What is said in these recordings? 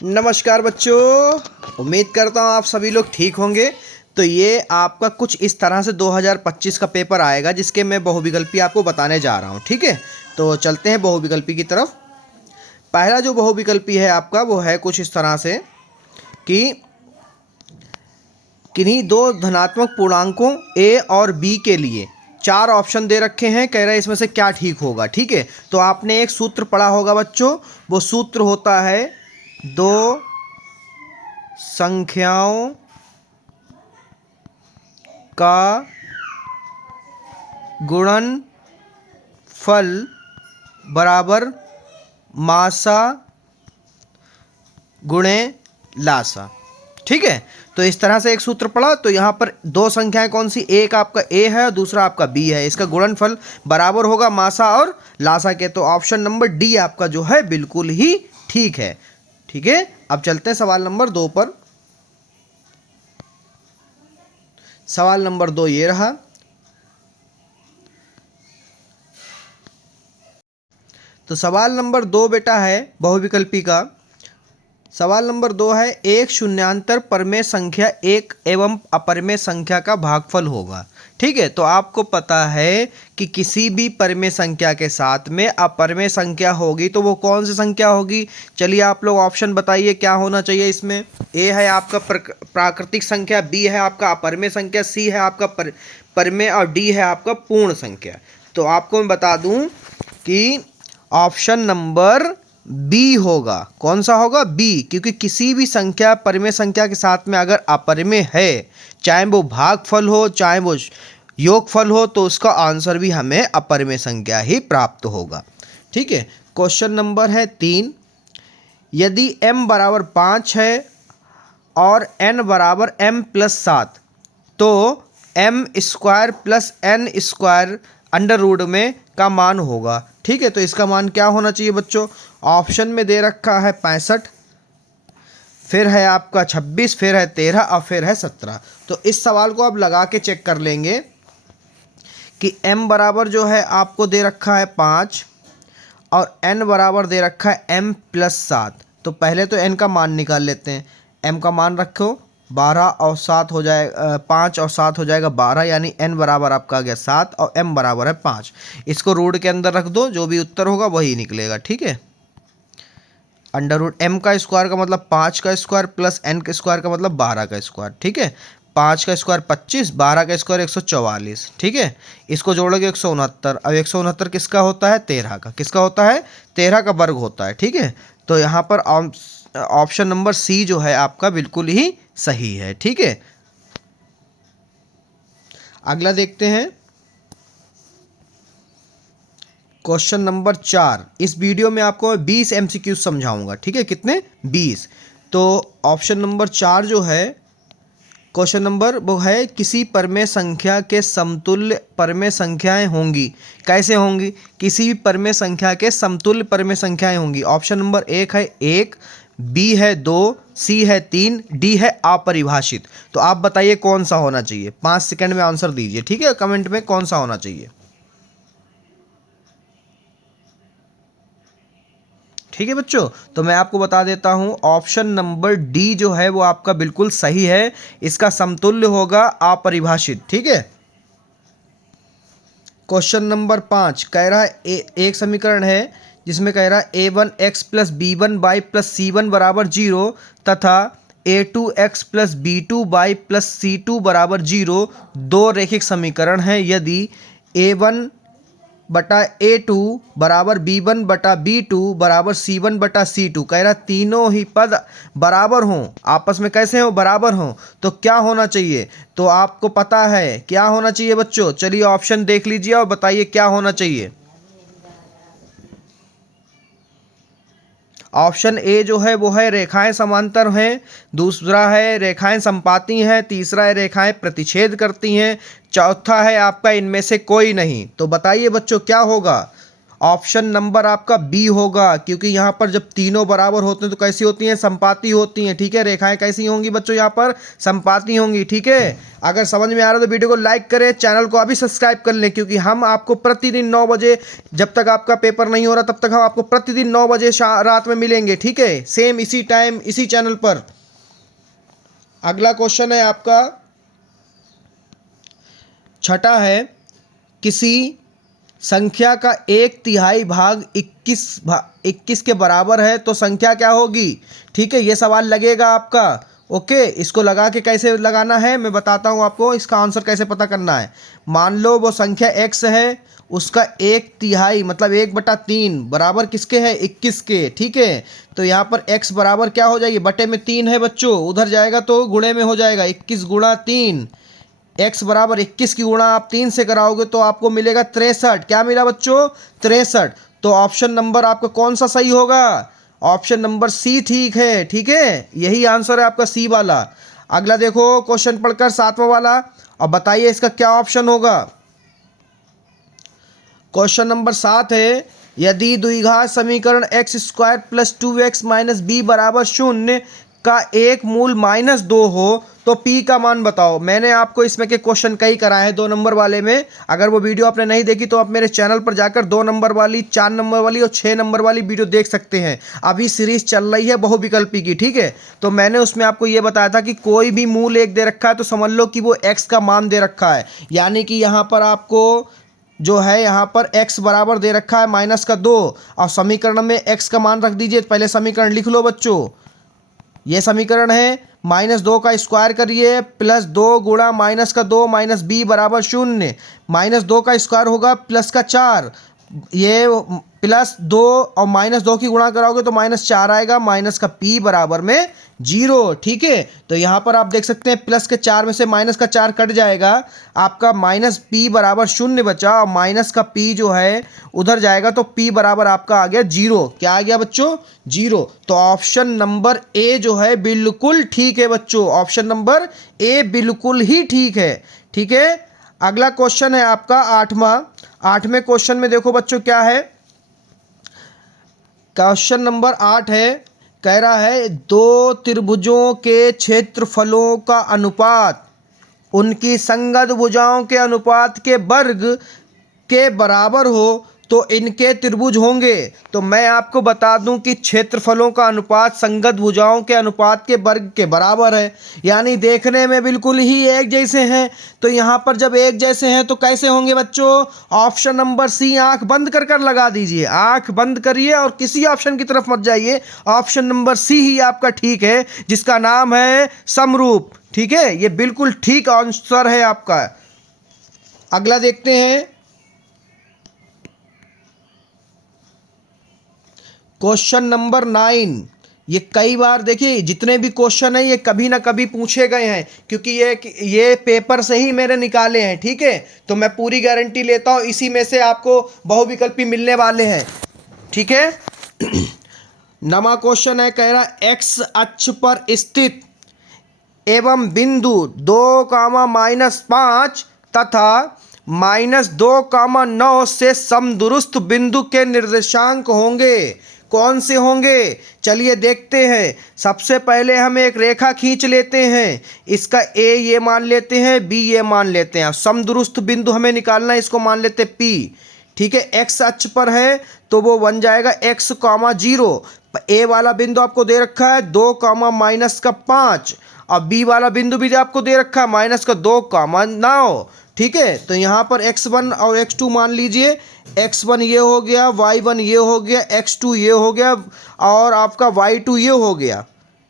नमस्कार बच्चों, उम्मीद करता हूँ आप सभी लोग ठीक होंगे। तो ये आपका कुछ इस तरह से 2025 का पेपर आएगा जिसके मैं बहुविकल्पी आपको बताने जा रहा हूँ। ठीक है, तो चलते हैं बहुविकल्पी की तरफ। पहला जो बहुविकल्पी है आपका वो है कुछ इस तरह से कि किन्हीं दो धनात्मक पूर्णांकों a और b के लिए 4 ऑप्शन दे रखे हैं। कह रहे हैं इसमें से क्या ठीक होगा। ठीक है, तो आपने एक सूत्र पढ़ा होगा बच्चों, वो सूत्र होता है दो संख्याओं का गुणनफल बराबर मासा गुणे लासा। ठीक है, तो इस तरह से एक सूत्र पढ़ा। तो यहाँ पर दो संख्याएं कौन सी, एक आपका a है और दूसरा आपका b है, इसका गुणनफल बराबर होगा मासा और लासा के। तो ऑप्शन नंबर डी आपका जो है बिल्कुल ही ठीक है। ठीक है, अब चलते हैं सवाल नंबर 2 पर। सवाल नंबर 2 ये रहा। तो सवाल नंबर 2 बेटा है बहुविकल्पी का। सवाल नंबर 2 है एक शून्यांतर परमेय संख्या एक एवं अपरमेय संख्या का भागफल होगा। ठीक है, तो आपको पता है कि किसी भी परमेय संख्या के साथ में अपरमेय संख्या होगी तो वो कौन सी संख्या होगी। चलिए आप लोग ऑप्शन बताइए क्या होना चाहिए इसमें। ए है आपका प्राकृतिक संख्या, बी है आपका अपरमेय संख्या, सी है आपका परमेय और डी है आपका पूर्ण संख्या। तो आपको मैं बता दूं कि ऑप्शन नंबर बी होगा। कौन सा होगा? बी, क्योंकि किसी भी संख्या परमेय संख्या के साथ में अगर अपरमेय है, चाहे वो भागफल हो चाहे वो योगफल हो, तो उसका आंसर भी हमें अपरमेय संख्या ही प्राप्त होगा। ठीक है, क्वेश्चन नंबर है 3। यदि m बराबर 5 है और n बराबर m प्लस 7 तो m square plus n square under root में का मान होगा। ठीक है, तो इसका मान क्या होना चाहिए बच्चों। ऑप्शन में दे रखा है 65, फिर है आपका 26, फिर है 13 और फिर है 17। तो इस सवाल को आप लगा के चेक कर लेंगे कि m बराबर जो है आपको दे रखा है 5 और n बराबर दे रखा है m प्लस 7। तो पहले तो n का मान निकाल लेते हैं। m का मान रखो 12 और 7 हो जाए 5 और 7 हो जाएगा 12, यानी n बराबर आपका आ गया 7 और m बराबर है 5। इसको रूट के अंदर रख दो, जो भी उत्तर होगा वही निकलेगा। ठीक है, अंडर रूट m का स्क्वायर का मतलब 5 का स्क्वायर प्लस n का स्क्वायर का मतलब 12 का स्क्वायर। ठीक है, 5 का स्क्वायर 25, 12 का स्क्वायर 144। ठीक है, इसको जोड़ोगे 169। अब 169 किसका होता है? 13 का। किसका होता है? 13 का वर्ग होता है। ठीक है, तो यहाँ पर ऑप्शन नंबर सी जो है आपका बिल्कुल ही सही है। ठीक है, अगला देखते हैं क्वेश्चन नंबर 4। इस वीडियो में आपको 20 MCQ समझाऊंगा। ठीक है, कितने? 20। तो ऑप्शन नंबर 4 जो है क्वेश्चन नंबर वो है किसी परमेय संख्या के समतुल्य परमेय संख्याएं होंगी। कैसे होंगी? किसी भी परमेय संख्या के समतुल्य परमेय संख्याएं होंगी। ऑप्शन नंबर 1 है 1, बी है 2, सी है 3, डी है अपरिभाषित। तो आप बताइए कौन सा होना चाहिए। 5 सेकंड में आंसर दीजिए। ठीक है, कमेंट में कौन सा होना चाहिए। ठीक है बच्चों, तो मैं आपको बता देता हूं ऑप्शन नंबर डी जो है वो आपका बिल्कुल सही है। इसका समतुल्य होगा अपरिभाषित। ठीक है, क्वेश्चन नंबर 5 कह रहा है एक समीकरण है जिसमें कह रहा है a1x plus b1 by plus c1 बराबर 0 तथा a2x plus b2 by plus c2 बराबर 0 दो रैखिक समीकरण हैं। यदि a1 बटा a2 बराबर b1 बटा b2 बराबर c1 बटा c2, कह रहा तीनों ही पद बराबर हों, आपस में कैसे हो? बराबर हों, तो क्या होना चाहिए? तो आपको पता है क्या होना चाहिए बच्चों। चलिए ऑप्शन देख लीजिए और बताइए क्या होना चाहिए। ऑप्शन ए जो है वो है रेखाएं समांतर हैं, दूसरा है रेखाएं संपाती हैं, तीसरा है रेखाएं प्रतिच्छेद करती हैं, चौथा है आपका इनमें से कोई नहीं। तो बताइए बच्चों क्या होगा। ऑप्शन नंबर आपका बी होगा, क्योंकि यहाँ पर जब तीनों बराबर होते हैं तो कैसी होती हैं, समपाती होती हैं। ठीक है, रेखाएं कैसी होंगी बच्चों, यहाँ पर समपाती होंगी। ठीक है, अगर समझ में आ रहा है तो वीडियो को लाइक करें, चैनल को अभी सब्सक्राइब कर लें, क्योंकि हम आपको प्रतिदिन 9 बजे, जब तक आपका पेपर नहीं हो रहा तब तक हम आपको प्रतिदिन 9 बजे रात में मिलेंगे। ठीक है, सेम इसी टाइम इसी चैनल पर। अगला क्वेश्चन है आपका छठा है, किसी संख्या का 1/3 भाग 21 के बराबर है तो संख्या क्या होगी। ठीक है, ये सवाल लगेगा आपका। ओके, इसको लगा के कैसे लगाना है मैं बताता हूँ आपको, इसका आंसर कैसे पता करना है। मान लो वो संख्या x है, उसका 1/3 मतलब 1/3 बराबर किसके है, 21 के। ठीक है, तो यहाँ पर x बराबर क्या हो जाएगी, बटे में 3 है बच्चों, उधर जाएगा तो गुणे में हो जाएगा, 21 गुणा 3। x बराबर 21 की गुणा आप 3 से कराओगे तो आपको मिलेगा 63। क्या मिला बच्चों, 63। तो ऑप्शन नंबर आपका कौन सा सही होगा, ऑप्शन नंबर सी ठीक है। ठीक है, यही आंसर है आपका सी वाला। अगला देखो क्वेश्चन पढ़कर 7वां वाला, और बताइए इसका क्या ऑप्शन होगा। क्वेश्चन नंबर 7 है, यदि द्विघात समीकरण x² + 2x - b = 0 का एक मूल -2 हो तो p का मान बताओ। मैंने आपको इसमें के क्वेश्चन कई कराए हैं 2 नंबर वाले में, अगर वो वीडियो आपने नहीं देखी तो आप मेरे चैनल पर जाकर 2 नंबर वाली, 4 नंबर वाली और 6 नंबर वाली वीडियो देख सकते हैं। अभी सीरीज चल रही है बहुविकल्पी की। ठीक है, तो मैंने उसमें आपको ये बताया था कि कोई भी मूल 1 दे रखा है तो समझ लो कि वो x का मान दे रखा है, यानी कि यहाँ पर आपको जो है यहाँ पर x बराबर दे रखा है -2, और समीकरण में x का मान रख दीजिए। पहले समीकरण लिख लो बच्चों, ये समीकरण है, -2 का स्क्वायर करिए +2 गुणा -2 - b = 0। -2 का स्क्वायर होगा +4, ये +2 और -2 की गुणा कराओगे तो -4 आएगा, -p बराबर में 0। ठीक है, तो यहाँ पर आप देख सकते हैं +4 में से -4 कट जाएगा, आपका -p बराबर 0 बचा, और -p जो है उधर जाएगा तो p बराबर आपका आ गया 0। क्या आ गया बच्चों, 0। तो ऑप्शन नंबर ए जो है बिल्कुल ठीक है बच्चों, ऑप्शन नंबर ए बिल्कुल ही ठीक है। ठीक है, अगला क्वेश्चन है आपका 8वें क्वेश्चन में देखो बच्चों क्या है। क्वेश्चन नंबर 8 है, कह रहा है 2 त्रिभुजों के क्षेत्रफलों का अनुपात उनकी संगत भुजाओं के अनुपात के वर्ग के बराबर हो तो इनके त्रिभुज होंगे। तो मैं आपको बता दूं कि क्षेत्रफलों का अनुपात संगत भुजाओं के अनुपात के वर्ग के बराबर है, यानी देखने में बिल्कुल ही एक जैसे हैं। तो यहाँ पर जब एक जैसे हैं तो कैसे होंगे बच्चों, ऑप्शन नंबर सी, आंख बंद कर कर लगा दीजिए, आंख बंद करिए और किसी ऑप्शन की तरफ मत जाइए, ऑप्शन नंबर सी ही आपका ठीक है, जिसका नाम है समरूप। ठीक है, ये बिल्कुल ठीक आंसर है आपका। अगला देखते हैं क्वेश्चन नंबर 9। ये कई बार देखिए, जितने भी क्वेश्चन हैं ये कभी ना कभी पूछे गए हैं, क्योंकि ये पेपर से ही मेरे निकाले हैं। ठीक है, तो मैं पूरी गारंटी लेता हूँ इसी में से आपको बहुविकल्पी मिलने वाले हैं। ठीक है, नवा क्वेश्चन है, कह रहा x अक्ष पर स्थित एवं बिंदु 2, -5 तथा -2, 9 से समदुरुस्त बिंदु के निर्देशांक होंगे। कौन से होंगे, चलिए देखते हैं। सबसे पहले हम एक रेखा खींच लेते हैं, इसका a ये मान लेते हैं, b ये मान लेते हैं। समदुरुस्त बिंदु हमें निकालना है, इसको मान लेते हैं p। ठीक है, x अक्ष पर है तो वो बन जाएगा x, 0। a वाला बिंदु आपको दे रखा है 2, -5, और b वाला बिंदु भी आपको दे रखा है -2, 9। ठीक है, तो यहाँ पर x1 और x2 मान लीजिए, x1 ये हो गया, y1 ये हो गया, x2 ये हो गया, और आपका y2 ये हो गया।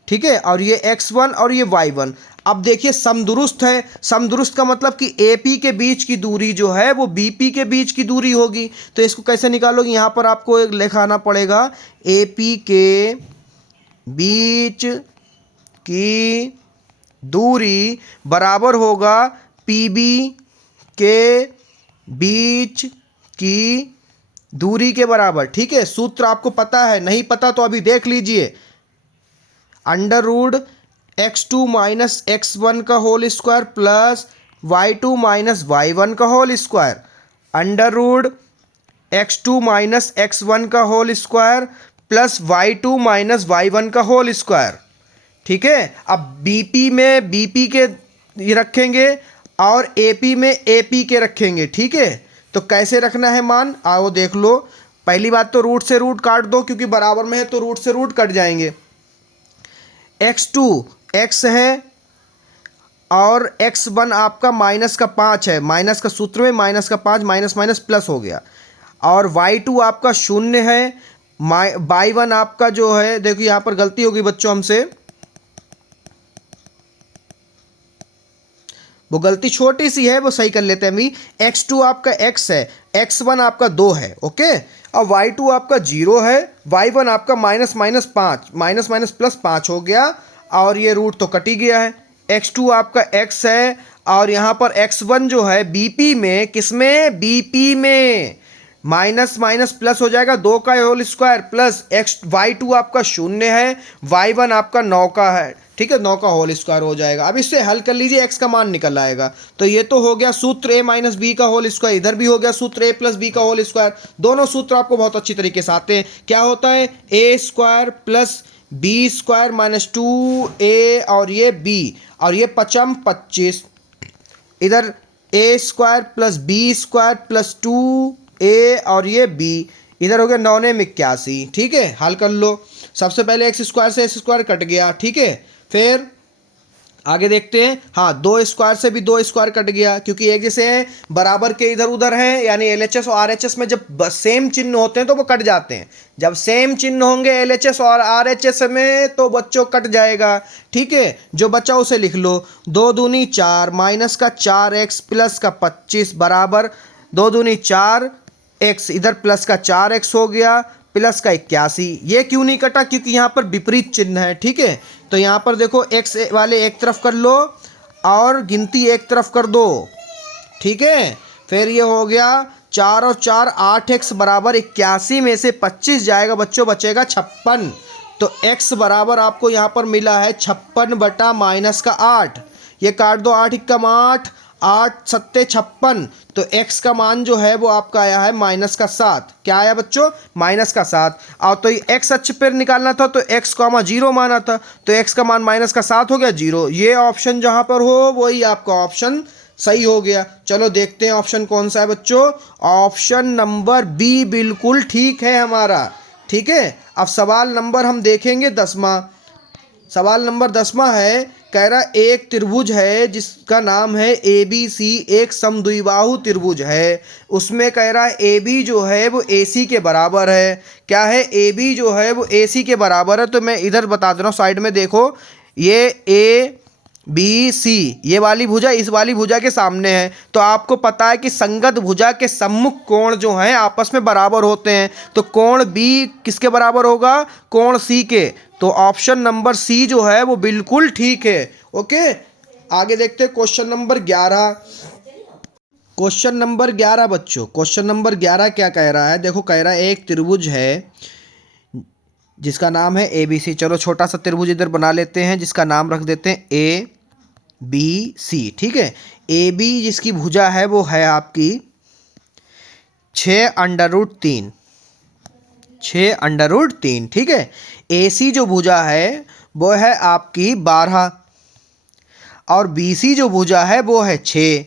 ठीक है, और ये x1 और ये y1। अब देखिए समदुरुस्त है, समदुरुस्त का मतलब कि AP के बीच की दूरी जो है वो BP के बीच की दूरी होगी। तो इसको कैसे निकालोगे, यहाँ पर आपको एक लिखाना पड़ेगा, AP के बीच की दूरी बराबर होगा PB के बीच की दूरी के बराबर। ठीक है, सूत्र आपको पता है, नहीं पता तो अभी देख लीजिए, √x2 - x1 का whole square plus y2 - y1 का whole square, √x2 x2 minus x1 का whole square plus y2 minus y1 का होल स्क्वायर। ठीक है, अब बीपी में बीपी के रखेंगे और एपी में एपी के रखेंगे। ठीक है, तो कैसे रखना है मान, आओ देख लो। पहली बात तो रूट से रूट काट दो, क्योंकि बराबर में है तो रूट से रूट कट जाएंगे। x2 x है और x1 आपका माइनस का 5 है, माइनस का सूत्र में माइनस का 5, माइनस माइनस प्लस हो गया। और y2 आपका 0 है, y1 आपका जो है, देखो यहाँ पर गलती होगी बच्चों हमसे, वो गलती छोटी सी है, वो सही कर लेते हैं अभी। x2 आपका x है, x1 आपका 2 है। ओके, अब y2 आपका 0 है, y1 आपका minus minus 5, minus minus plus 5 हो गया, और ये रूट तो कट ही गया है। x2 आपका x है, और यहाँ पर x1 जो है बीपी में, किसमें, बीपी में, माइनस माइनस प्लस हो जाएगा, 2 का होल स्क्वायर प्लस y2 आपका 0 है, y1 आपका 9 का है। ठीक है, 9 का होल स्क्वायर हो जाएगा। अब इससे हल कर लीजिए, x का मान निकल आएगा। तो ये तो हो गया सूत्र a माइनस बी का होल स्क्वायर, इधर भी हो गया सूत्र a प्लस बी का होल स्क्वायर। दोनों सूत्र आपको बहुत अच्छी तरीके से आते हैं। क्या होता है, a square plus B square minus 2a, और ये b, और ये 5 25, इधर a square plus B square plus 2a, और ये b, इधर हो गया 9 ने 81। ठीक है, हल कर लो। सबसे पहले एक्स स्क्वायर से एक्स स्क्वायर कट गया। ठीक है, फिर आगे देखते हैं। हाँ, 2 स्क्वायर से भी 2 स्क्वायर कट गया, क्योंकि एक जैसे हैं, बराबर के इधर उधर हैं, यानी एलएचएस और आरएचएस में जब सेम चिन्ह होते हैं तो वो कट जाते हैं। जब सेम चिन्ह होंगे एलएचएस और आरएचएस में तो बच्चों कट जाएगा। ठीक है, जो बचा उसे लिख लो। 2 दूनी 4, माइनस का 4x प्लस का 25 बराबर 2 दूनी 4x, इधर प्लस का 4x हो गया, प्लस का 81। ये क्यों नहीं कटा, क्योंकि यहाँ पर विपरीत चिन्ह है। ठीक है, तो यहाँ पर देखो x वाले एक तरफ कर लो और गिनती एक तरफ कर दो। ठीक है, फिर ये हो गया 4 और 4 8x बराबर 81 में से 25 जाएगा बच्चों, बचेगा 56। तो x बराबर आपको यहाँ पर मिला है 56 बटा माइनस का 8। ये काट दो, 8 एकम 8, 8 सत्ते 56। तो x का मान जो है वो आपका आया है माइनस का 7। क्या आया बच्चों, माइनस का 7। और तो x अक्ष पर निकालना था तो x का मान 0 माना था, तो x का मान माइनस का 7 हो गया 0। ये ऑप्शन जहाँ पर हो वही आपका ऑप्शन सही हो गया। चलो देखते हैं ऑप्शन कौन सा है बच्चों। ऑप्शन नंबर बी बिल्कुल ठीक है हमारा। ठीक है, अब सवाल नंबर हम देखेंगे 10वां। सवाल नंबर 10वां है, कह रहा एक त्रिभुज है जिसका नाम है ABC, एक समद्विबाहु त्रिभुज है। उसमें कह रहा है AB जो है वो AC के बराबर है। क्या है, AB जो है वो AC के बराबर है। तो मैं इधर बता दे रहा हूँ, साइड में देखो, ये ABC, ये वाली भुजा इस वाली भुजा के सामने है। तो आपको पता है कि संगत भुजा के सम्मुख कोण जो हैं आपस में बराबर होते हैं। तो कोण B किसके बराबर होगा, कोण C के। तो ऑप्शन नंबर सी जो है वो बिल्कुल ठीक है। ओके, आगे देखते हैं क्वेश्चन नंबर 11। क्वेश्चन नंबर 11 बच्चों, क्वेश्चन नंबर 11 क्या कह रहा है, देखो कह रहा है एक त्रिभुज है जिसका नाम है ABC। चलो छोटा सा त्रिभुज इधर बना लेते हैं जिसका नाम रख देते हैं ABC। ठीक है, AB जिसकी भुजा है वो है आपकी 6√3, 6√3। ठीक है, AC जो भुजा है वो है आपकी 12, और BC जो भुजा है वो है 6।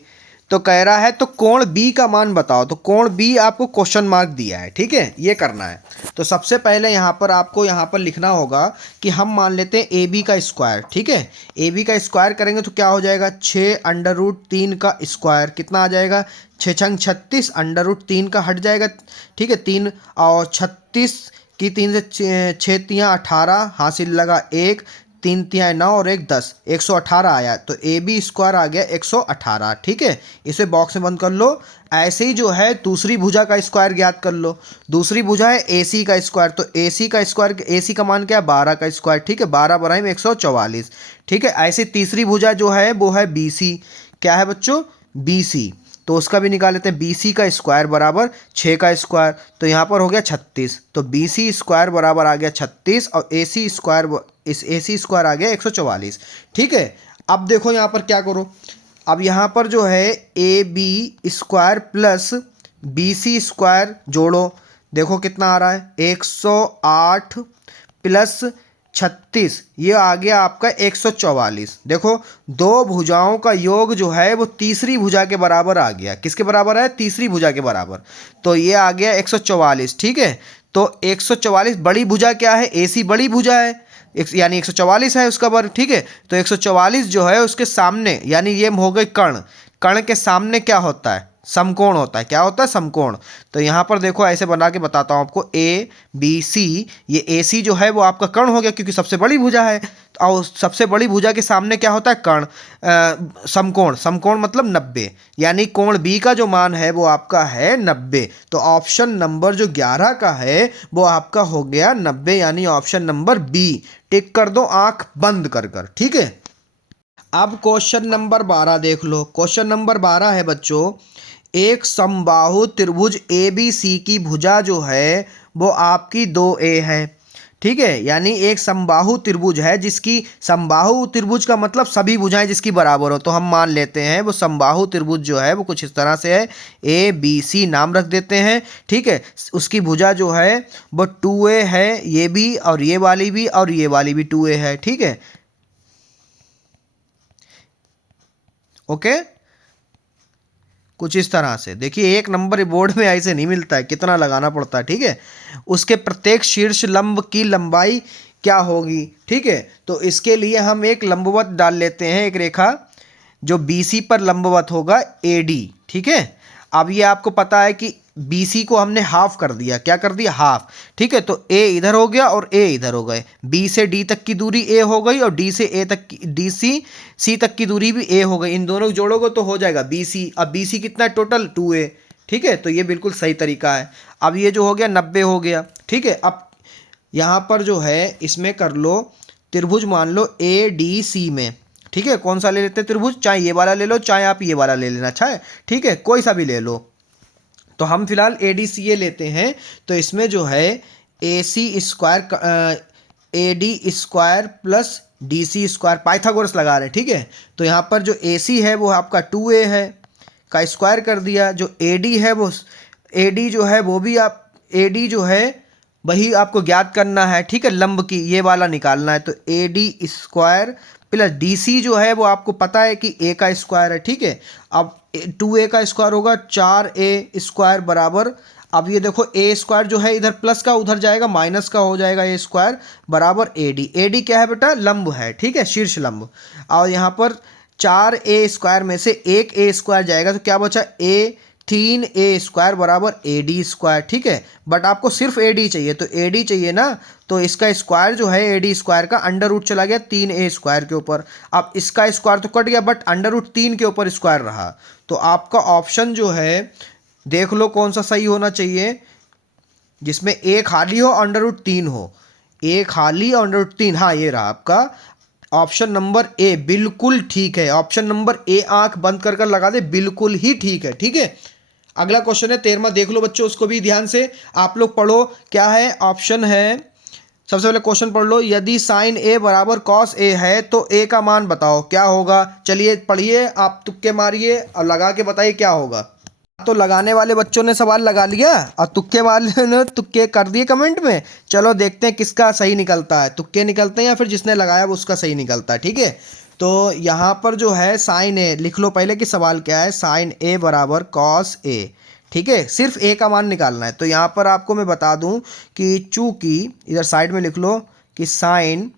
तो कह रहा है तो कोण B का मान बताओ। तो कोण B आपको क्वेश्चन मार्क दिया है। ठीक है, ये करना है। तो सबसे पहले यहाँ पर आपको यहाँ पर लिखना होगा कि हम मान लेते हैं AB का स्क्वायर। ठीक है, AB का स्क्वायर करेंगे तो क्या हो जाएगा, 6√3 का स्क्वायर कितना आ जाएगा, 6 छंग 36, √3 का हट जाएगा। ठीक है, 3 और 36 की 3 से 6 तियाँ 18, हासिल लगा 1, 3 तियाँ 9 और 1 10, 118 आया। तो AB स्क्वायर आ गया 118। ठीक है, इसे बॉक्स में बंद कर लो। ऐसे ही जो है दूसरी भुजा का स्क्वायर ज्ञात कर लो। दूसरी भुजा है AC का स्क्वायर। तो AC का स्क्वायर, AC का मान क्या है, 12 का स्क्वायर। ठीक है, 12 बराई में 144। ठीक है, ऐसे तीसरी भुजा जो है वो है BC। क्या है बच्चों, BC। तो उसका भी निकाल लेते हैं। BC का स्क्वायर बराबर 6 का स्क्वायर, तो यहाँ पर हो गया 36। तो BC स्क्वायर बराबर आ गया 36, और AC स्क्वायर, इस AC स्क्वायर आ गया 144। ठीक है, अब देखो यहाँ पर क्या करो, अब यहाँ पर जो है AB square plus BC square जोड़ो, देखो कितना आ रहा है 108 प्लस 36, ये आ गया आपका 144। देखो दो भुजाओं का योग जो है वो तीसरी भुजा के बराबर आ गया। किसके बराबर है? तीसरी भुजा के बराबर। तो ये आ गया 144। ठीक है, तो 144 बड़ी भुजा क्या है? AC बड़ी भुजा है, यानी 144 है उसका वर्ग। ठीक है, तो 144 जो है उसके सामने, यानी ये हो गई कर्ण, कर्ण के सामने क्या होता है? समकोण होता है। क्या होता है? समकोण। तो यहाँ पर देखो ऐसे बना के बताता हूँ आपको, ABC, ये AC जो है वो आपका कर्ण हो गया क्योंकि सबसे बड़ी भुजा है, और सबसे बड़ी भुजा के सामने क्या होता है? कर्ण। समकोण, समकोण मतलब 90, यानी कोण B का जो मान है वो आपका है 90। तो ऑप्शन नंबर जो 11 का है वो आपका हो गया 90, यानी ऑप्शन नंबर B। टिक कर दो आंख बंद कर कर। ठीक है, अब क्वेश्चन नंबर 12 देख लो। क्वेश्चन नंबर 12 है बच्चों, एक समबाहु त्रिभुज ABC की भुजा जो है वो आपकी 2A है। ठीक है, यानी एक समबाहु त्रिभुज है जिसकी, समबाहु त्रिभुज का मतलब सभी भुजाएं जिसकी बराबर हो, तो हम मान लेते हैं वो समबाहु त्रिभुज जो है वो कुछ इस तरह से है, ABC नाम रख देते हैं। ठीक है, उसकी भुजा जो है वो 2A है, ये भी और ये वाली भी और ये वाली भी 2A है। ठीक है, ओके, कुछ इस तरह से। देखिए एक नंबर बोर्ड में ऐसे नहीं मिलता है, कितना लगाना पड़ता है। ठीक है, उसके प्रत्येक शीर्ष लंब की लंबाई क्या होगी? ठीक है, तो इसके लिए हम एक लंबवत डाल लेते हैं, एक रेखा जो BC पर लंबवत होगा, AD। ठीक है, अब ये आपको पता है कि BC को हमने हाफ कर दिया। क्या कर दिया? हाफ। ठीक है, तो A इधर हो गया और A इधर हो गए, B से D तक की दूरी A हो गई और D से A तक की, C तक की दूरी भी A हो गई। इन दोनों को जोड़ोगे तो हो जाएगा BC। अब BC कितना है टोटल? 2A। ठीक है, तो ये बिल्कुल सही तरीका है। अब ये जो हो गया 90 हो गया। ठीक है, अब यहाँ पर जो है इसमें कर लो त्रिभुज, मान लो ADC में। ठीक है, कौन सा ले लेते हैं त्रिभुज? चाहे ये वाला ले लो, चाहे आप ये वाला ले लेना। अच्छा है, ठीक है, कोई सा भी ले लो। तो हम फिलहाल ADCA लेते हैं। तो इसमें जो है AC square, AD square plus DC square, Pythagoras लगा रहे हैं। ठीक है, तो यहाँ पर जो AC है वो आपका 2A है का स्क्वायर कर दिया, जो AD है वो, AD जो है वो भी आप, AD जो है वही आपको ज्ञात करना है। ठीक है, लंब की ये वाला निकालना है, तो AD स्क्वायर प्लस DC जो है वो आपको पता है कि A का स्क्वायर है। ठीक है, अब 2A का स्क्वायर होगा 4A स्क्वायर बराबर, अब ये देखो A स्क्वायर जो है इधर प्लस का उधर जाएगा माइनस का हो जाएगा, A स्क्वायर बराबर AD। AD क्या है बेटा? लंब है। ठीक है, शीर्ष लंब। और यहाँ पर 4A स्क्वायर में से एक A स्क्वायर जाएगा तो क्या बचा? 3A स्क्वायर बराबर AD स्क्वायर। ठीक है, बट आपको सिर्फ AD चाहिए, तो AD चाहिए ना, तो इसका स्क्वायर जो है AD स्क्वायर का अंडर रूट चला गया 3A स्क्वायर के ऊपर। अब इसका स्क्वायर तो कट गया बट अंडर रूट 3 के ऊपर स्क्वायर रहा। तो आपका ऑप्शन जो है देख लो कौन सा सही होना चाहिए, जिसमें A खाली हो अंडर रूट 3 हो। A खाली अंडर रूट 3, हाँ ये रहा आपका ऑप्शन नंबर A, बिल्कुल ठीक है। ऑप्शन नंबर A आंख बंद कर कर लगा दे, बिल्कुल ही ठीक है। ठीक है, अगला क्वेश्चन है 13वां, देख लो बच्चों उसको भी ध्यान से आप लोग पढ़ो। क्या है? ऑप्शन है, सबसे पहले क्वेश्चन पढ़ लो, यदि साइन A बराबर कॉस A है तो A का मान बताओ क्या होगा। चलिए पढ़िए, आप तुक्के मारिए और लगा के बताइए क्या होगा। तो लगाने वाले बच्चों ने सवाल लगा लिया और तुक्के वाले ने तुक्के कर दिए कमेंट में। चलो देखते हैं किसका सही निकलता है, तुक्के निकलते हैं या फिर जिसने लगाया वो उसका सही निकलता है। ठीक है, तो यहाँ पर जो है साइन A लिख लो पहले कि सवाल क्या है। साइन A बराबर कॉस A। ठीक है, सिर्फ A का मान निकालना है। तो यहाँ पर आपको मैं बता दूँ कि चूँकि इधर साइड में लिख लो कि साइन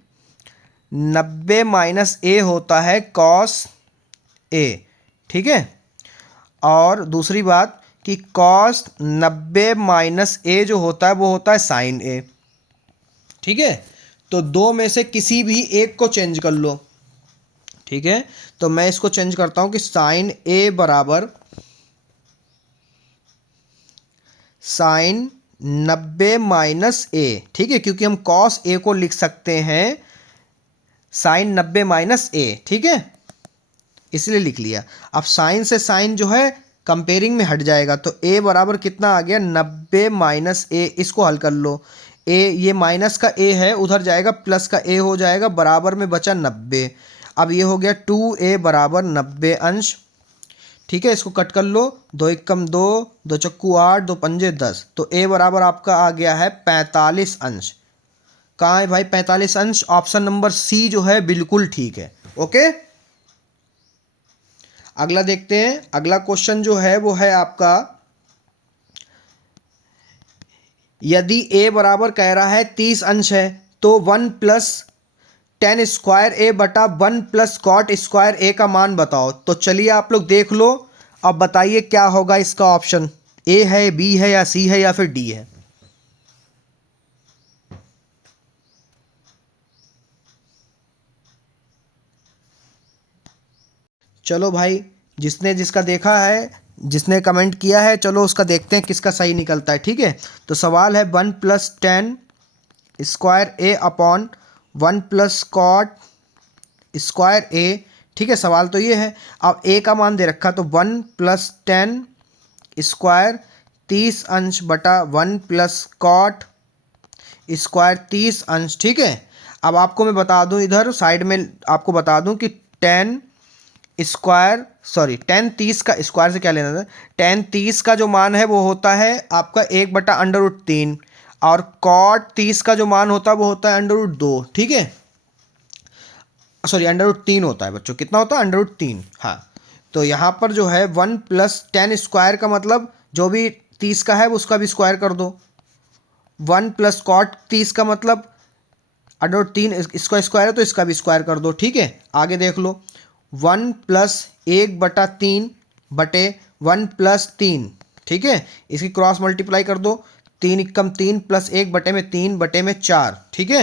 90 माइनस A होता है कॉस A। ठीक है, और दूसरी बात कि कॉस 90 माइनस A जो होता है वो होता है साइन A। ठीक है, तो दो में से किसी भी एक को चेंज कर लो। ठीक है, तो मैं इसको चेंज करता हूं कि साइन A बराबर साइन 90 माइनस A। ठीक है, क्योंकि हम कॉस A को लिख सकते हैं साइन 90 माइनस A। ठीक है, इसलिए लिख लिया। अब साइन से साइन जो है कंपेयरिंग में हट जाएगा, तो A बराबर कितना आ गया? 90 माइनस A। इसको हल कर लो, A ये माइनस का A है उधर जाएगा, प्लस का A हो जाएगा, बराबर में बचा 90। अब ये हो गया 2A बराबर 90 अंश। ठीक है, इसको कट कर लो, 2 एकम 2, 2 चक्कू 8, 2 पंजे 10, तो ए बराबर आपका आ गया है 45 अंश। कहाँ है भाई 45 अंश? ऑप्शन नंबर सी जो है बिल्कुल ठीक है। ओके, अगला देखते हैं। अगला क्वेश्चन जो है वो है आपका, यदि ए बराबर कह रहा है 30 अंश है तो 1 प्लस टेन स्क्वायर ए बटा 1 प्लस कॉट स्क्वायर ए का मान बताओ। तो चलिए आप लोग देख लो, अब बताइए क्या होगा इसका ऑप्शन, ए है, बी है, या सी है, या फिर डी है। चलो भाई, जिसने जिसका देखा है, जिसने कमेंट किया है, चलो उसका देखते हैं किसका सही निकलता है। ठीक है, तो सवाल है 1 प्लस टेन स्क्वायर ए अपॉन 1 प्लस कॉट स्क्वायर ए। ठीक है, सवाल तो ये है। अब ए का मान दे रखा, तो 1 प्लस टेन स्क्वायर 30 अंश बटा 1 प्लस कॉट स्क्वायर 30 अंश। ठीक है, अब आपको मैं बता दूं, इधर साइड में आपको बता दूं कि टेन स्क्वायर, सॉरी 10 30 का स्क्वायर से क्या लेना था, 10 30 का जो मान है वो होता है आपका 1/√3, और कॉट 30 का जो मान होता है वो होता है √2। ठीक है, सॉरी √3 होता है बच्चों, कितना होता है √3। हाँ, तो यहाँ पर जो है 1 प्लस 10 स्क्वायर का मतलब जो भी 30 का है उसका भी स्क्वायर कर दो, 1 प्लस कॉट 30 का मतलब √3, इसका स्क्वायर है तो इसका भी स्क्वायर कर दो। ठीक है, आगे देख लो, 1 प्लस 1/3 बटे 1 प्लस 3। ठीक है, इसकी क्रॉस मल्टीप्लाई कर दो, 3 एकम 3 प्लस 1 बटे में 3 बटे में 4। ठीक है,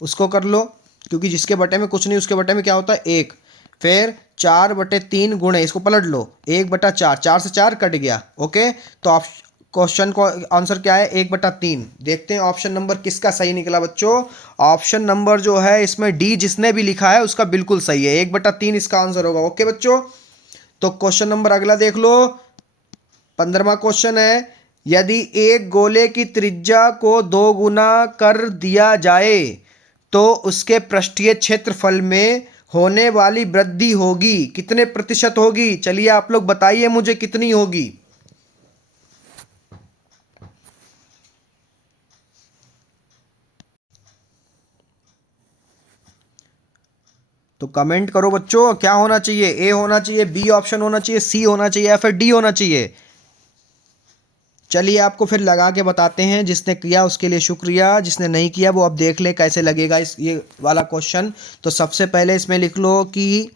उसको कर लो, क्योंकि जिसके बटे में कुछ नहीं उसके बटे में क्या होता है 1, फिर 4/3 गुणे, इसको पलट लो, 1/4, 4 से 4 कट गया। ओके, तो आप क्वेश्चन को आंसर क्या है 1/3। देखते हैं ऑप्शन नंबर किसका सही निकला बच्चों। ऑप्शन नंबर जो है इसमें डी जिसने भी लिखा है उसका बिल्कुल सही है, 1/3 इसका आंसर होगा। ओके बच्चों, तो क्वेश्चन नंबर अगला देख लो, 15वां क्वेश्चन है, यदि एक गोले की त्रिज्या को 2 गुना कर दिया जाए तो उसके पृष्ठीय क्षेत्रफल में होने वाली वृद्धि होगी, कितने प्रतिशत होगी? चलिए आप लोग बताइए मुझे कितनी होगी। तो कमेंट करो बच्चों, क्या होना चाहिए, ए होना चाहिए, बी ऑप्शन होना चाहिए, सी होना चाहिए, या फिर डी होना चाहिए। चलिए आपको फिर लगा के बताते हैं, जिसने किया उसके लिए शुक्रिया, जिसने नहीं किया वो अब देख ले कैसे लगेगा इस ये वाला क्वेश्चन। तो सबसे पहले इसमें लिख लो कि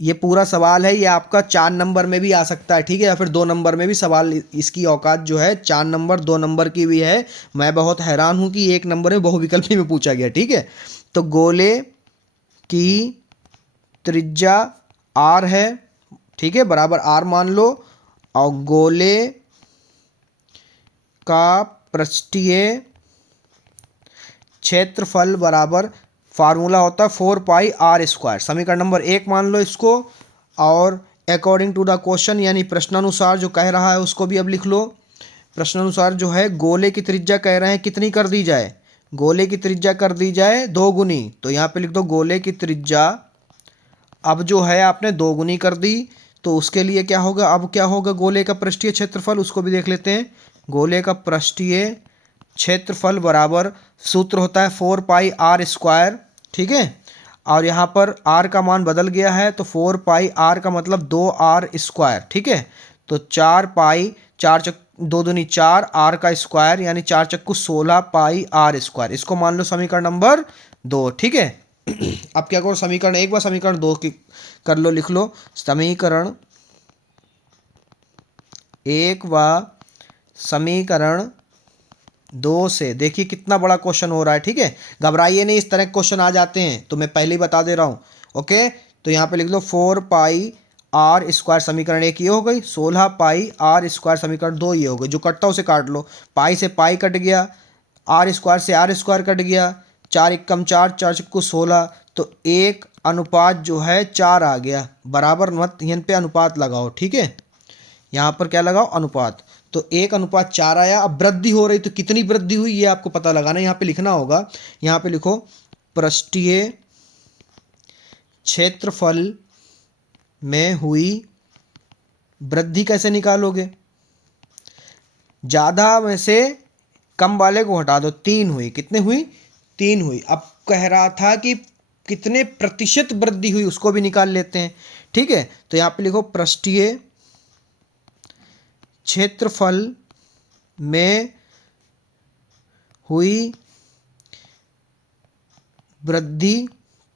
ये पूरा सवाल है, ये आपका 4 नंबर में भी आ सकता है। ठीक है, या फिर 2 नंबर में भी सवाल, इसकी औकात जो है 4 नंबर 2 नंबर की भी है। मैं बहुत हैरान हूँ कि 1 नंबर में बहुविकल्पी में पूछा गया। ठीक है, तो गोले की त्रिज्या r है, ठीक है, बराबर r मान लो, और गोले का पृष्ठीय क्षेत्रफल बराबर, फार्मूला होता है 4πr²। समीकरण नंबर 1 मान लो इसको, और अकॉर्डिंग टू द क्वेश्चन यानी प्रश्नानुसार जो कह रहा है उसको भी अब लिख लो। प्रश्नानुसार जो है गोले की त्रिज्या कह रहे हैं कितनी कर दी जाए, गोले की त्रिज्या कर दी जाए 2 गुनी, तो यहाँ पे लिख दो गोले की त्रिज्या, अब जो है आपने 2 गुनी कर दी, तो उसके लिए क्या होगा, अब क्या होगा गोले का पृष्ठीय क्षेत्रफल, उसको भी देख लेते हैं। गोले का पृष्ठीय क्षेत्रफल बराबर सूत्र होता है 4πr²। ठीक है, और यहाँ पर r का मान बदल गया है, तो 4πr का मतलब 2r²। ठीक है, तो 4π, 2 दूनी 4, r का स्क्वायर यानी 4 चक्कू 16πr²। इसको मान लो समीकरण नंबर 2। ठीक है, अब क्या करो, समीकरण 1 व समीकरण 2 की कर लो, लिख लो समीकरण 1 व समीकरण 2 से। देखिए कितना बड़ा क्वेश्चन हो रहा है। ठीक है, घबराइए नहीं, इस तरह के क्वेश्चन आ जाते हैं, तो मैं पहले ही बता दे रहा हूँ। ओके, तो यहाँ पे लिख लो 4πr² समीकरण 1 ये हो गई, 16πr² समीकरण 2 ये हो गई, जो कटता उसे काट लो, पाई से पाई कट गया, r² से r² कट गया, 4 एकम 4, 4 चक्कू 16, तो 1 अनुपात जो है 4 आ गया, बराबर मत यहाँ पे अनुपात लगाओ। ठीक है, यहाँ पर क्या लगाओ, अनुपात, तो 1:4 आया। अब वृद्धि हो रही, तो कितनी वृद्धि हुई ये आपको पता लगाना, यहाँ पे लिखना होगा। यहाँ पे लिखो पृष्ठीय क्षेत्रफल में हुई वृद्धि कैसे निकालोगे? ज़्यादा में से कम वाले को हटा दो, 3 हुई। कितने हुई? 3 हुई। अब कह रहा था कि कितने प्रतिशत वृद्धि हुई उसको भी निकाल लेते हैं। ठीक है, तो यहाँ पे लिखो पृष्ठीय क्षेत्रफल में हुई वृद्धि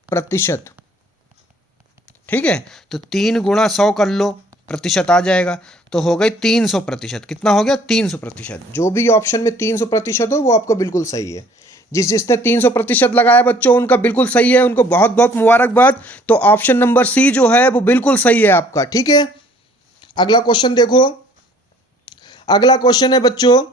प्रतिशत। ठीक है, तो 3 गुणा 100 कर लो, प्रतिशत आ जाएगा, तो हो गई 300%। कितना हो गया? 300%। जो भी ऑप्शन में 300% हो वो आपका बिल्कुल सही है। जिसने 300% लगाया बच्चों उनका बिल्कुल सही है, उनको बहुत बहुत मुबारकबाद। तो ऑप्शन नंबर सी जो है वो बिल्कुल सही है आपका। ठीक है, अगला क्वेश्चन देखो। अगला क्वेश्चन है बच्चों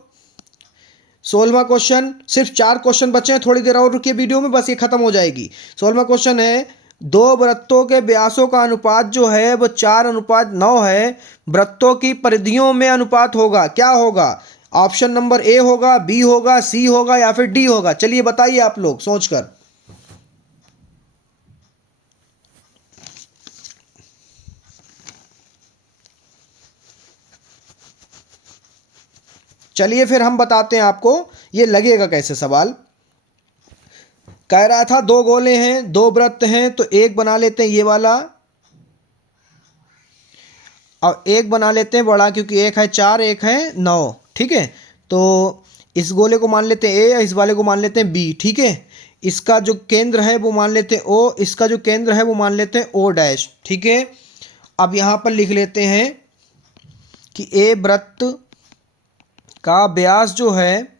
16वां क्वेश्चन। सिर्फ 4 क्वेश्चन बचे हैं, थोड़ी देर और रुकिए वीडियो में, बस ये खत्म हो जाएगी। 16वां क्वेश्चन है, 2 वृत्तों के व्यासों का अनुपात जो है वो 4:9 है। वृत्तों की परिधियों में अनुपात होगा, क्या होगा? ऑप्शन नंबर ए होगा, बी होगा, सी होगा या फिर डी होगा? चलिए बताइए आप लोग सोचकर। चलिए फिर हम बताते हैं आपको ये लगेगा कैसे सवाल। कह रहा था 2 गोले हैं, 2 वृत्त हैं, तो एक बना लेते हैं ये वाला और एक बना लेते हैं बड़ा, क्योंकि एक है 4 एक है 9। ठीक है, तो इस गोले को मान लेते हैं ए, इस वाले को मान लेते हैं बी। ठीक है, इसका जो केंद्र है वो मान लेते हैं ओ, इसका जो केंद्र है वो मान लेते हैं ओ डैश। ठीक है, अब यहाँ पर लिख लेते हैं कि ए वृत्त का व्यास जो है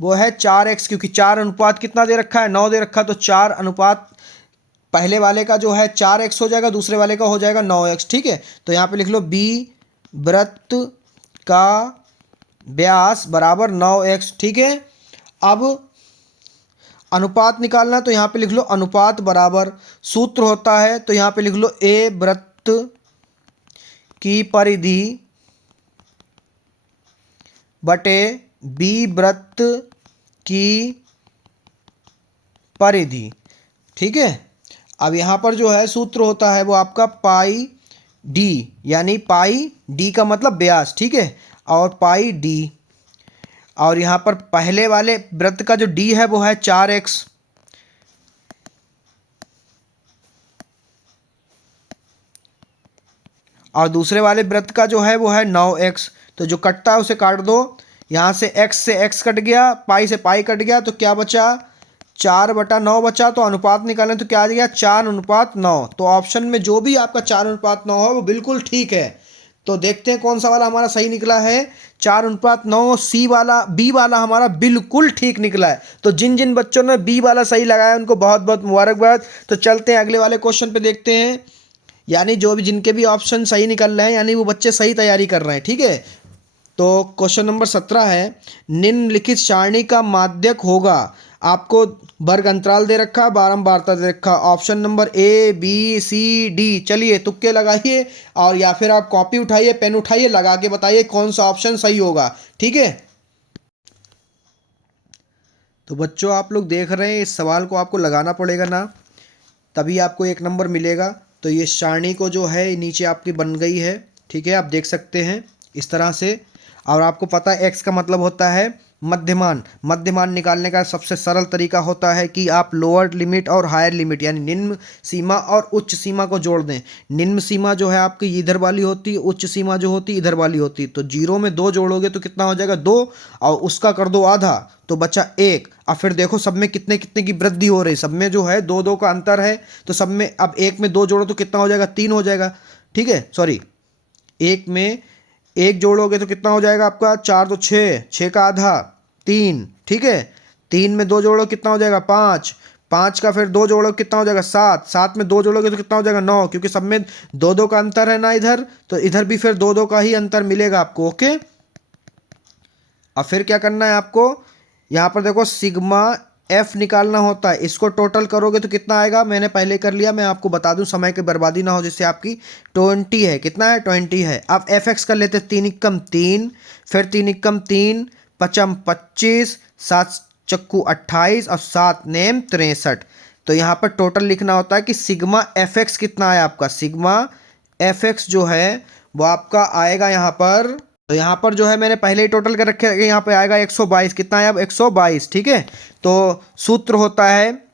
वो है 4x, क्योंकि 4 अनुपात कितना दे रखा है? 9 दे रखा है, तो 4 अनुपात पहले वाले का जो है 4x हो जाएगा, दूसरे वाले का हो जाएगा 9x। ठीक है, तो यहाँ पे लिख लो बी वृत्त का व्यास बराबर 9x। ठीक है, अब अनुपात निकालना, तो यहाँ पे लिख लो अनुपात बराबर, सूत्र होता है तो यहाँ पे लिख लो ए वृत्त की परिधि बटे बी वृत्त की परिधि। ठीक है, अब यहाँ पर जो है सूत्र होता है वो आपका पाई डी, यानी पाई डी का मतलब व्यास। ठीक है, और पाई डी, और यहाँ पर पहले वाले वृत्त का जो डी है वो है 4x, और दूसरे वाले वृत्त का जो है वो है 9x। तो जो कटता है उसे काट दो, यहाँ से x कट गया, पाई से पाई कट गया, तो क्या बचा? 4/9 बचा। तो अनुपात निकालें तो क्या आ गया? 4:9। तो ऑप्शन में जो भी आपका 4:9 है वो बिल्कुल ठीक है। तो देखते हैं कौन सा वाला हमारा सही निकला है। 4:9 सी वाला, बी वाला हमारा बिल्कुल ठीक निकला है। तो जिन जिन बच्चों ने बी वाला सही लगाया उनको बहुत बहुत मुबारकबाद। तो चलते हैं अगले वाले क्वेश्चन पे देखते हैं, यानी जो भी जिनके भी ऑप्शन सही निकल रहे हैं यानी वो बच्चे सही तैयारी कर रहे हैं। ठीक है, तो क्वेश्चन नंबर 17 है, निम्नलिखित सारणी का माध्यक होगा। आपको वर्ग अंतराल दे रखा, बारंबारता दे रखा। Option number A, B, C, D. चलिए तुक्के लगाइए, और या फिर आप कॉपी उठाइए, पेन उठाइए, लगा के बताइए कौन सा ऑप्शन सही होगा। ठीक है, तो बच्चों आप लोग देख रहे हैं इस सवाल को आपको लगाना पड़ेगा ना, तभी आपको 1 नंबर मिलेगा। तो ये सारणी को जो है नीचे आपकी बन गई है। ठीक है, आप देख सकते हैं इस तरह से। और आपको पता है x का मतलब होता है मध्यमान। मध्यमान निकालने का सबसे सरल तरीका होता है कि आप लोअर लिमिट और हायर लिमिट यानी निम्न सीमा और उच्च सीमा को जोड़ दें। निम्न सीमा जो है आपकी इधर वाली होती है, उच्च सीमा जो होती है इधर वाली होती है। तो 0 में 2 जोड़ोगे तो कितना हो जाएगा? 2, और उसका कर दो आधा तो बचा 1। अब फिर देखो सब में कितने कितने की वृद्धि हो रही है, सब में जो है 2-2 का अंतर है। तो सब में अब 1 में 2 जोड़ो तो कितना हो जाएगा? 3 हो जाएगा। ठीक है, सॉरी, 1 में 1 जोड़ोगे तो कितना हो जाएगा आपका? 4 तो 6, 6 का आधा 3। ठीक है, 3 में 2 जोड़ो कितना हो जाएगा? 5, 5 का फिर 2 जोड़ो कितना हो जाएगा? 7, 7 में 2 जोड़ोगे तो कितना हो जाएगा? 9, क्योंकि सब में 2-2 का अंतर है ना इधर, तो इधर भी फिर 2-2 का ही अंतर मिलेगा आपको। ओके, अब फिर क्या करना है आपको? यहाँ पर देखो सिग्मा एफ निकालना होता है, इसको टोटल करोगे तो कितना आएगा? मैंने पहले कर लिया, मैं आपको बता दूं समय की बर्बादी ना हो, जिससे आपकी 20 है। कितना है? 20 है। अब एफ एक्स कर लेते, 3 एकम 3, फिर 3 एकम 3, 5 25, 7 चक्कू 28 और 7 नेम 63। तो यहाँ पर टोटल लिखना होता है कि सिग्मा एफ एक्स कितना है आपका? सिग्मा एफ एक्स जो है वो आपका आएगा यहाँ पर, तो यहाँ पर जो है मैंने पहले ही टोटल कर रखे हैं, यहाँ पे आएगा 122। कितना है अब 122, ठीक है। तो सूत्र होता है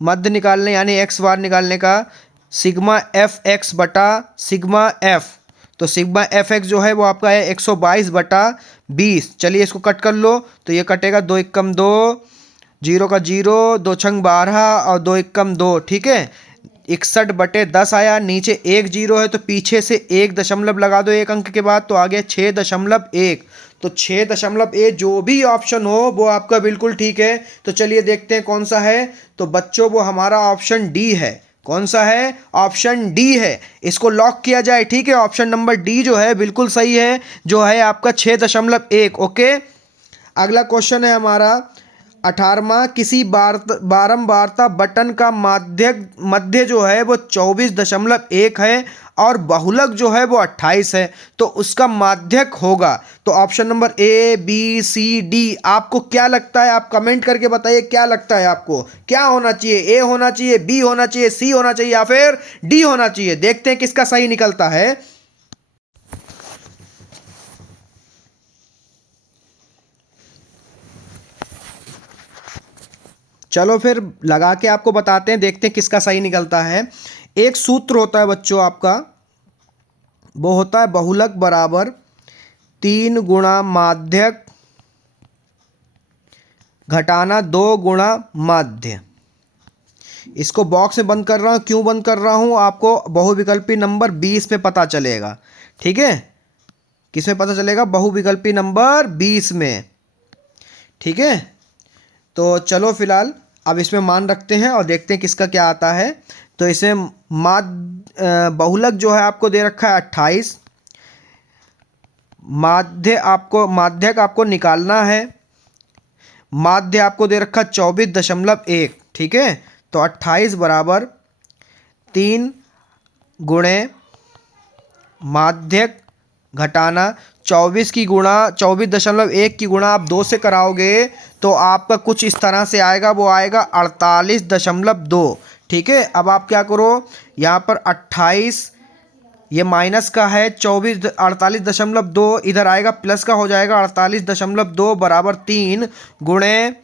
मध्य निकालने यानी एक्स बार निकालने का, सिग्मा एफ एक्स बटा सिग्मा एफ। तो सिग्मा एफ एक्स जो है वो आपका है 122 बटा 20। चलिए इसको कट कर लो, तो ये कटेगा 2 एकम 2, 0 का 0, 2 छंग 12 और 2 एकम 2, ठीक है। 61 बटे 10 आया, नीचे 1 0 है तो पीछे से 1 दशमलव लगा दो एक अंक के बाद, तो आ गया 6.1। तो 6.1 जो भी ऑप्शन हो वो आपका बिल्कुल ठीक है। तो चलिए देखते हैं कौन सा है। तो बच्चों वो हमारा ऑप्शन डी है। कौन सा है? ऑप्शन डी है। इसको लॉक किया जाए, ठीक है। ऑप्शन नंबर डी जो है बिल्कुल सही है, जो है आपका 6.1। ओके, अगला क्वेश्चन है हमारा 18वां। किसी बारंबारता बटन का मध्य जो है वो 24.1 है और बहुलक जो है वो 28 है, तो उसका माध्यक होगा। तो option number A B C D, आपको क्या लगता है? आप कमेंट करके बताइए क्या लगता है आपको, क्या होना चाहिए? ए होना चाहिए, बी होना चाहिए, सी होना चाहिए या फिर डी होना चाहिए? देखते हैं किसका सही निकलता है। चलो फिर लगा के आपको बताते हैं, देखते हैं किसका सही निकलता है। एक सूत्र होता है बच्चों आपका, वो होता है बहुलक बराबर 3 गुणा माध्यक घटाना 2 गुणा माध्य। इसको बॉक्स में बंद कर रहा हूँ, क्यों बंद कर रहा हूँ आपको बहुविकल्पी नंबर 20 में पता चलेगा, ठीक है। किस में पता चलेगा? बहुविकल्पी नंबर 20 में, ठीक है। तो चलो फिलहाल अब इसमें मान रखते हैं और देखते हैं किसका क्या आता है। तो इसमें बहुलक जो है आपको दे रखा है 28, माध्यक आपको निकालना है, माध्य आपको दे रखा 24.1, ठीक है। तो 28 बराबर 3 गुणे माध्यक घटाना 24 की गुणा 24.1 की गुणा आप 2 से कराओगे तो आपका कुछ इस तरह से आएगा, वो आएगा 48.2, ठीक है। अब आप क्या करो, यहाँ पर 28 ये माइनस का है, 48.2 इधर आएगा प्लस का हो जाएगा 48.2 बराबर 3 गुणे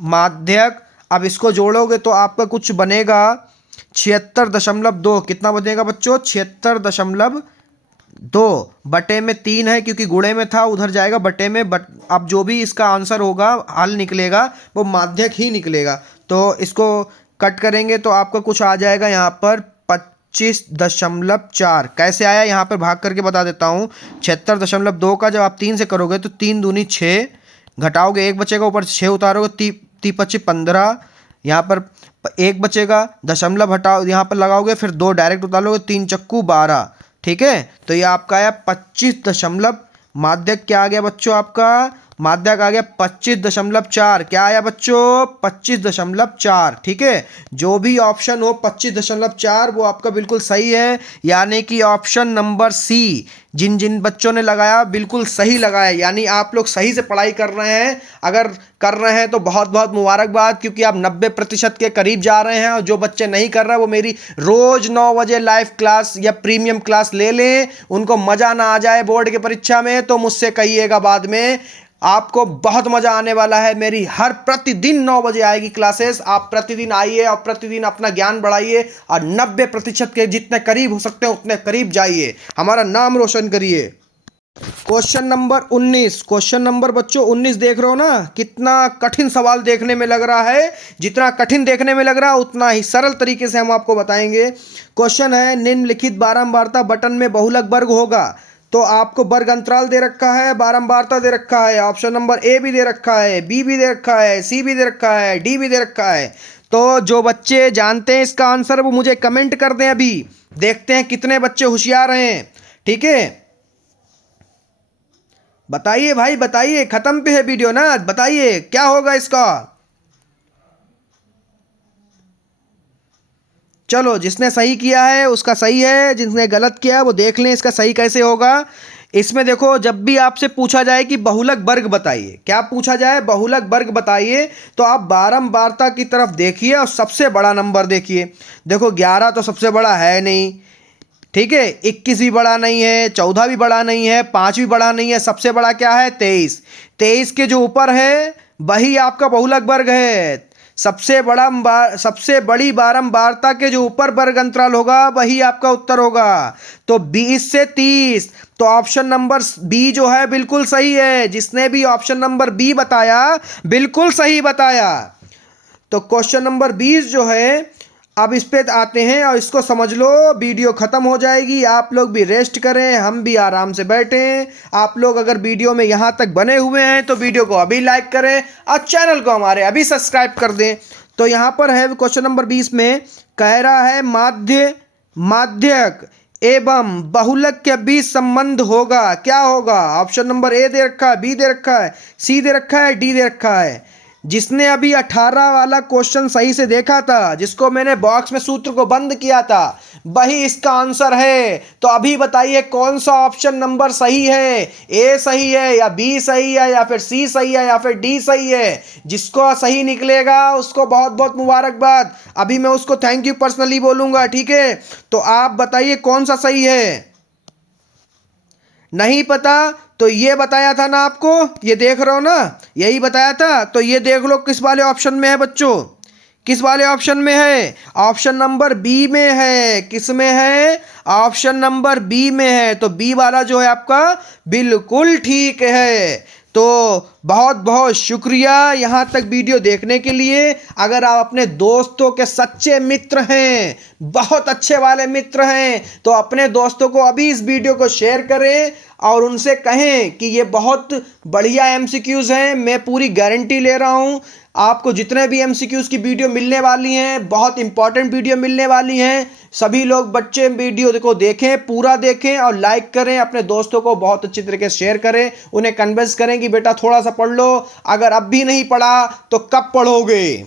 माध्यक। अब इसको जोड़ोगे तो आपका कुछ बनेगा 76.2। कितना बनेगा बच्चों? 76.2 बटे में 3 है क्योंकि गुणे में था, उधर जाएगा बटे में। अब जो भी इसका आंसर होगा, हल निकलेगा, वो माध्यक ही निकलेगा। तो इसको कट करेंगे तो आपका कुछ आ जाएगा यहाँ पर 25.4। कैसे आया यहाँ पर भाग करके बता देता हूँ। 76.2 का जब आप 3 से करोगे तो 3 दूनी 6, घटाओगे 1 बचेगा, ऊपर 6 उतारोगे 3 25 15, यहाँ पर 1 बचेगा, दशमलव हटाओ यहाँ पर लगाओगे, फिर 2 डायरेक्ट उतारोगे, 3 चक्कू 12, ठीक है। तो ये आपका आया 25 माध्यक क्या आ गया बच्चों? आपका माध्यक आ गया 25.4। क्या आया बच्चों? 25.4, ठीक है। जो भी ऑप्शन हो 25.4 वो आपका बिल्कुल सही है, यानी कि ऑप्शन नंबर सी। जिन जिन बच्चों ने लगाया बिल्कुल सही लगाया, यानी आप लोग सही से पढ़ाई कर रहे हैं। अगर कर रहे हैं तो बहुत बहुत मुबारकबाद, क्योंकि आप 90% के करीब जा रहे हैं। और जो बच्चे नहीं कर रहे वो मेरी रोज 9 बजे लाइव क्लास या प्रीमियम क्लास ले लें। उनको मज़ा ना आ जाए बोर्ड की परीक्षा में तो मुझसे कहिएगा बाद में। आपको बहुत मज़ा आने वाला है। मेरी हर प्रतिदिन 9 बजे आएगी क्लासेस। आप प्रतिदिन आइए और प्रतिदिन अपना ज्ञान बढ़ाइए और 90% के जितने करीब हो सकते हैं उतने करीब जाइए, हमारा नाम रोशन करिए। क्वेश्चन नंबर 19, क्वेश्चन नंबर बच्चों 19 देख रहे हो ना, कितना कठिन सवाल देखने में लग रहा है। जितना कठिन देखने में लग रहा है उतना ही सरल तरीके से हम आपको बताएंगे। क्वेश्चन है, निम्नलिखित बारंबारता बटन में बहुलक वर्ग होगा। तो आपको वर्ग अंतराल दे रखा है, बारंबारता दे रखा है, ऑप्शन नंबर ए भी दे रखा है, बी भी दे रखा है, सी भी दे रखा है, डी भी दे रखा है। तो जो बच्चे जानते हैं इसका आंसर वो मुझे कमेंट कर दें। अभी देखते हैं कितने बच्चे होशियार हैं, ठीक है। बताइए भाई बताइए, खत्म पे है वीडियो ना, बताइए क्या होगा इसका। चलो जिसने सही किया है उसका सही है, जिसने गलत किया है वो देख लें इसका सही कैसे होगा। इसमें देखो, जब भी आपसे पूछा जाए कि बहुलक वर्ग बताइए, क्या पूछा जाए? बहुलक वर्ग बताइए, तो आप बारंबारता की तरफ देखिए और सबसे बड़ा नंबर देखिए। देखो 11 तो सबसे बड़ा है नहीं, ठीक है, 21 भी बड़ा नहीं है, 14 भी बड़ा नहीं है, 5 भी बड़ा नहीं है, सबसे बड़ा क्या है 23। 23 के जो ऊपर है वही आपका बहुलक वर्ग है। सबसे बड़ी बारंबारता के जो ऊपर वर्ग अंतराल होगा वही आपका उत्तर होगा। तो 20 से 30, तो ऑप्शन नंबर बी जो है बिल्कुल सही है। जिसने भी ऑप्शन नंबर बी बताया बिल्कुल सही बताया। तो क्वेश्चन नंबर 20 जो है, अब इस पे आते हैं और इसको समझ लो। वीडियो ख़त्म हो जाएगी, आप लोग भी रेस्ट करें, हम भी आराम से बैठें। आप लोग अगर वीडियो में यहाँ तक बने हुए हैं तो वीडियो को अभी लाइक करें और चैनल को हमारे अभी सब्सक्राइब कर दें। तो यहाँ पर है क्वेश्चन नंबर 20 में कह रहा है माध्यक एवं बहुलक के बीच संबंध होगा, क्या होगा? ऑप्शन नंबर ए दे रखा है, बी दे रखा है, सी दे रखा है, डी दे रखा है। जिसने अभी 18 वाला क्वेश्चन सही से देखा था, जिसको मैंने बॉक्स में सूत्र को बंद किया था, वही इसका आंसर है। तो अभी बताइए कौन सा ऑप्शन नंबर सही है? ए सही है या बी सही है या फिर सी सही है या फिर डी सही है? जिसको सही निकलेगा उसको बहुत बहुत मुबारकबाद। अभी मैं उसको थैंक यू पर्सनली बोलूंगा, ठीक है? तो आप बताइए कौन सा सही है। नहीं पता तो ये बताया था ना आपको, ये देख रहे हो ना, यही बताया था। तो ये देख लो किस वाले ऑप्शन में है बच्चों, किस वाले ऑप्शन में है? ऑप्शन नंबर बी में है। किस में है? ऑप्शन नंबर बी में है। तो बी वाला जो है आपका बिल्कुल ठीक है। तो बहुत बहुत शुक्रिया यहाँ तक वीडियो देखने के लिए। अगर आप अपने दोस्तों के सच्चे मित्र हैं, बहुत अच्छे वाले मित्र हैं, तो अपने दोस्तों को अभी इस वीडियो को शेयर करें और उनसे कहें कि ये बहुत बढ़िया एमसीक्यूज़ हैं। मैं पूरी गारंटी ले रहा हूँ, आपको जितने भी एमसीक्यूज़ की वीडियो मिलने वाली हैं, बहुत इंपॉर्टेंट वीडियो मिलने वाली हैं। सभी लोग बच्चे वीडियो को देखें, पूरा देखें और लाइक करें, अपने दोस्तों को बहुत अच्छी तरीके से शेयर करें, उन्हें कन्विंस करें कि बेटा थोड़ा सा पढ़ लो। अगर अब भी नहीं पढ़ा तो कब पढ़ोगे?